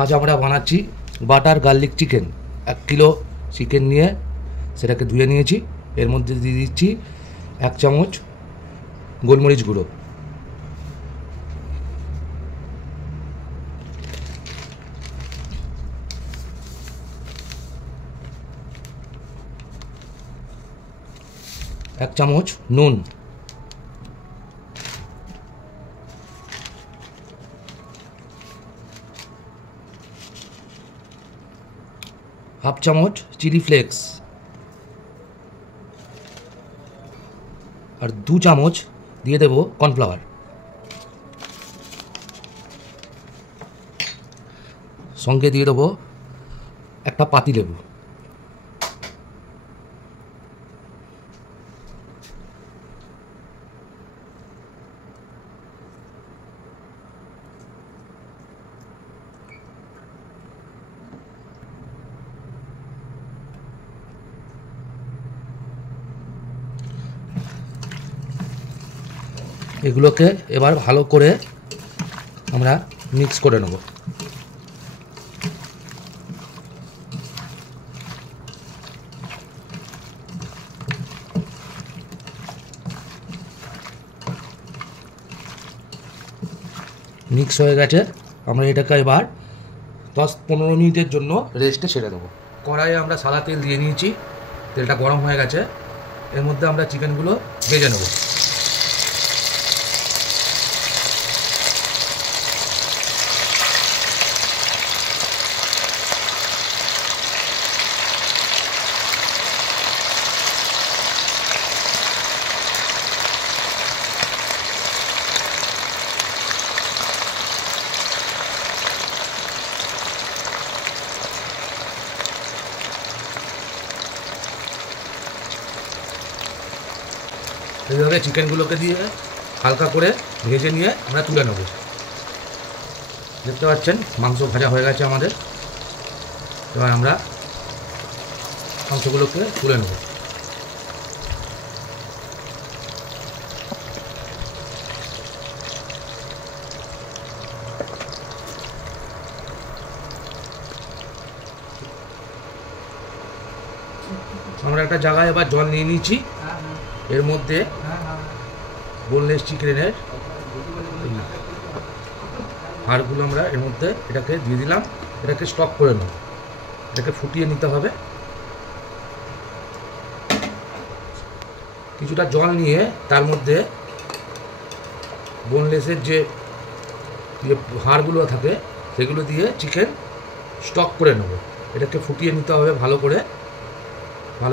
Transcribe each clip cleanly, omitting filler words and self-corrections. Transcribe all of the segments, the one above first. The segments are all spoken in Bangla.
আজ আমরা বানাচ্ছি butter garlic chicken. 1 kilo chicken নিয়ে সেটাকে ধুয়ে নিয়েছি। এর মধ্যে দিয়ে দিচ্ছি 1 চামচ গোলমরিচ গুঁড়ো, 1 চামচ নুন, 1/2 চামচ চিলি ফ্লেক্স আর 2 চামচ দিয়ে দেব কর্নফ্লাওয়ার। সঙ্গে দিয়ে দেবো একটা পাতিলেবু। এগুলোকে এবার ভালো করে আমরা মিক্স করে নেব। মিক্স হয়ে গেছে, আমরা এটাকে এবার 10-15 মিনিটের জন্য রেস্টে ছেড়ে দেবো। কড়াইয়ে আমরা সাদা তেল দিয়ে নিয়েছি, তেলটা গরম হয়ে গেছে। এর মধ্যে আমরা চিকেনগুলো ভেজে নেব। এইভাবে চিকেনগুলোকে দিয়ে হালকা করে ভেজে নিয়ে আমরা তুলে নেব। দেখতে পাচ্ছেন মাংস ভাজা হয়ে গেছে আমাদের। এবার আমরা মাংসগুলোকে তুলে নেব। আমরা একটা জায়গায় এবার জল নিয়ে নিয়েছি। এর মধ্যে বোনলেস চিকেনের হাড়গুলো আমরা এর মধ্যে এটাকে দিয়ে দিলাম। এটাকে স্টক করে নেব, এটাকে ফুটিয়ে নিতে হবে। কিছুটা জল নিয়ে তার মধ্যে বোনলেসের যে হাড়গুলো থাকে সেগুলো দিয়ে চিকেন স্টক করে নেব। এটাকে ফুটিয়ে নিতে হবে ভালো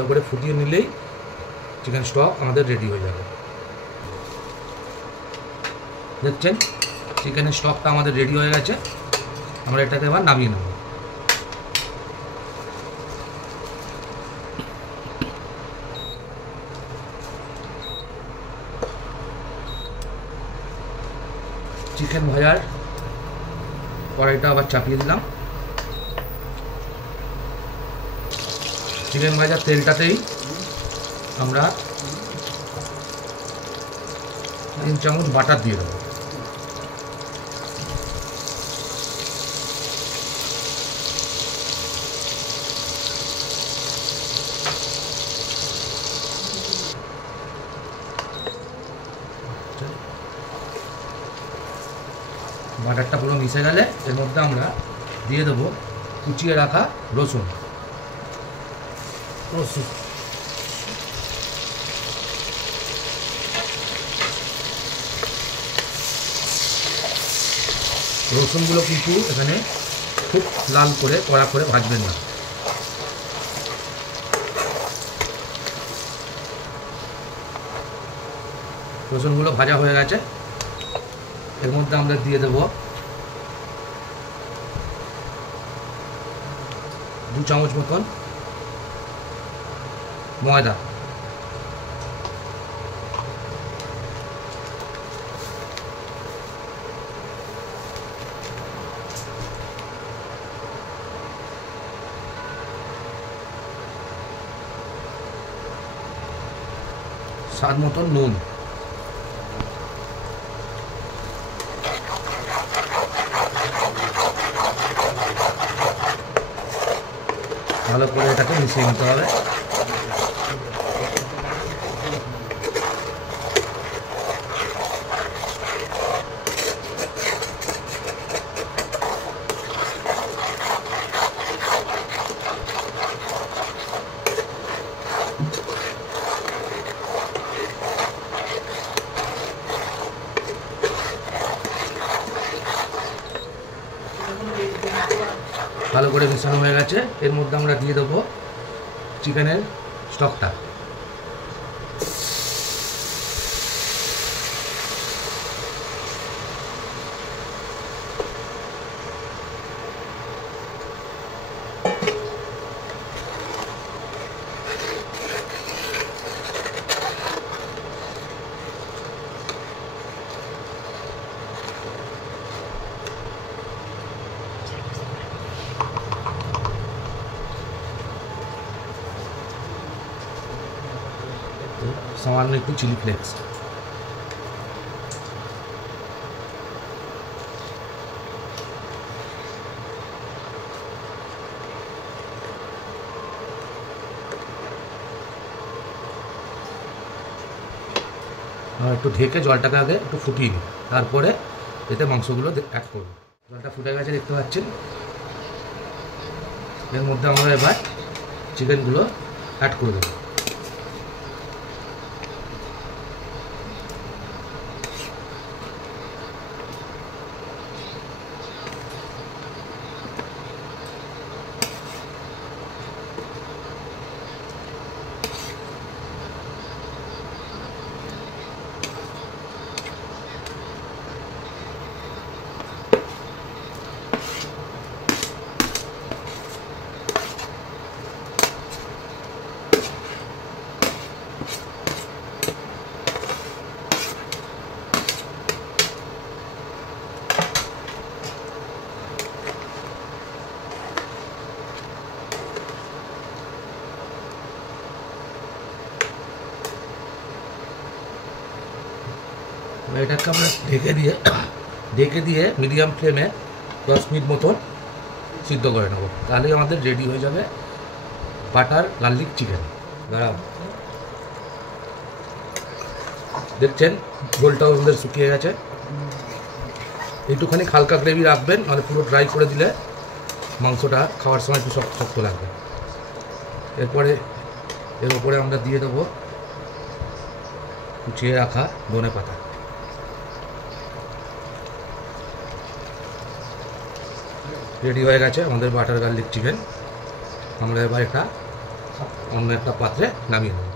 করে ফুটিয়ে নিলেই চিকেন স্টক আমাদের রেডি হয়ে যাবে। দেখছেন চিকেনের স্টকটা আমাদের রেডি হয়ে গেছে। আমরা এটাকে এবার নামিয়ে নেব। চিকেন ভাজার কড়াইটা আবার চাপিয়ে দিলাম। চিকেন ভাজার তেলটাতেই আমরা 3 চামচ বাটার দিয়ে দেবো। বাটারটা পুরো মিশে গেলে এর মধ্যে আমরা দিয়ে দেবো কুচিয়ে রাখা রসুন। রসুনগুলো কিন্তু এখানে খুব লাল করে কড়া করে ভাজবেন না। রসুনগুলো ভাজা হয়ে গেছে। এর মধ্যে আমরা দিয়ে দেব 2 চামচ মতন ময়দা। স্বাদ মতন নুন। ভালো করে এটাকে মিশিয়ে নিতে হবে। ভালো করে মিশানো হয়ে গেছে। এর মধ্যে আমরা দিয়ে দেবো চিকেনের স্টকটা। সামান্য একটু চিলি ফ্লেক্স। একটু ঢেকে জলটাকে আগে একটু ফুটিয়ে নিই, তারপরে এতে মাংসগুলো অ্যাড করব। জলটা ফুটে গেছে দেখতে পাচ্ছেন। এর মধ্যে আমরা এবার চিকেনগুলো অ্যাড করে দেবো। এটাকে আমরা ঢেকে দিয়ে মিডিয়াম ফ্লেমে 10 মিনিট মতন সিদ্ধ করে নেব। তাহলে আমাদের রেডি হয়ে যাবে বাটার গার্লিক চিকেন। দাঁড়াও, দেখছেন ঝোলটাও আমাদের শুকিয়ে গেছে। একটুখানি হালকা গ্রেভি রাখবেন, নাহলে পুরো ড্রাই করে দিলে মাংসটা খাওয়ার সময় একটু শক্ত লাগবে। এরপরে এর উপরে আমরা দিয়ে দেবো কুচিয়ে রাখা ধনে পাতা। রেডি হয়ে গেছে আমাদের বাটার গার্লিক চিকেন। আমরা এবার এটা অন্য একটা পাত্রে নামিয়ে নেব।